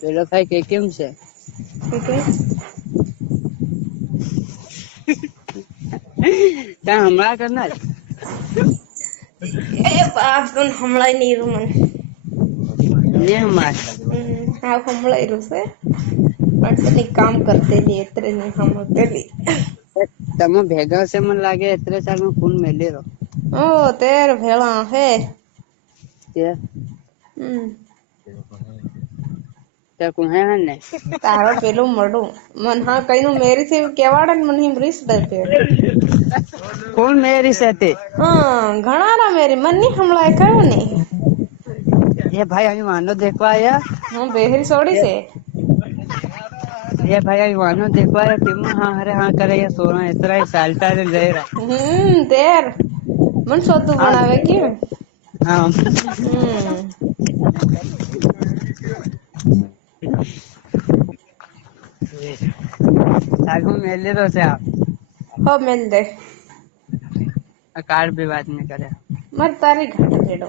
પેલો ભાઈ કે કેમ છે ત્યાં હમણાં કરનાર એ બાપ તું હમળાઈ ની રહ્યું મને ને હમણાં હા હમળાઈ રહ્યું છે પણ કામ કરતે ની એટલે ની હમળતેલી તમે ભેગા છે મને લાગે એટલે ચાર ફોન મેલી રહ્યો ઓ તેર ભેળા હે કે તે કુહે હે ને તારો પેલું મળું મન હા કઈ નું મેરી થી કેવાડે ને મને રીસ ડે કોણ મેરી છે ઘણા ના મેરી મને ની હમળાય કયું નહી એ ભાઈ અભી માનો દેખવા આયા હું બેહરી છોડી છે એ ભાઈ વાનો દેખવા કેમ હા અરે હા કરે સોના એતરા ચાલતા જઈ રહ્યા તેર મને સોતું હા બનાવે કેમ હા સાગું મેલી તો છે આપ હો મેલ દે કાર ભી વાત નહી કરે મારે તારી ઘાટ છેડો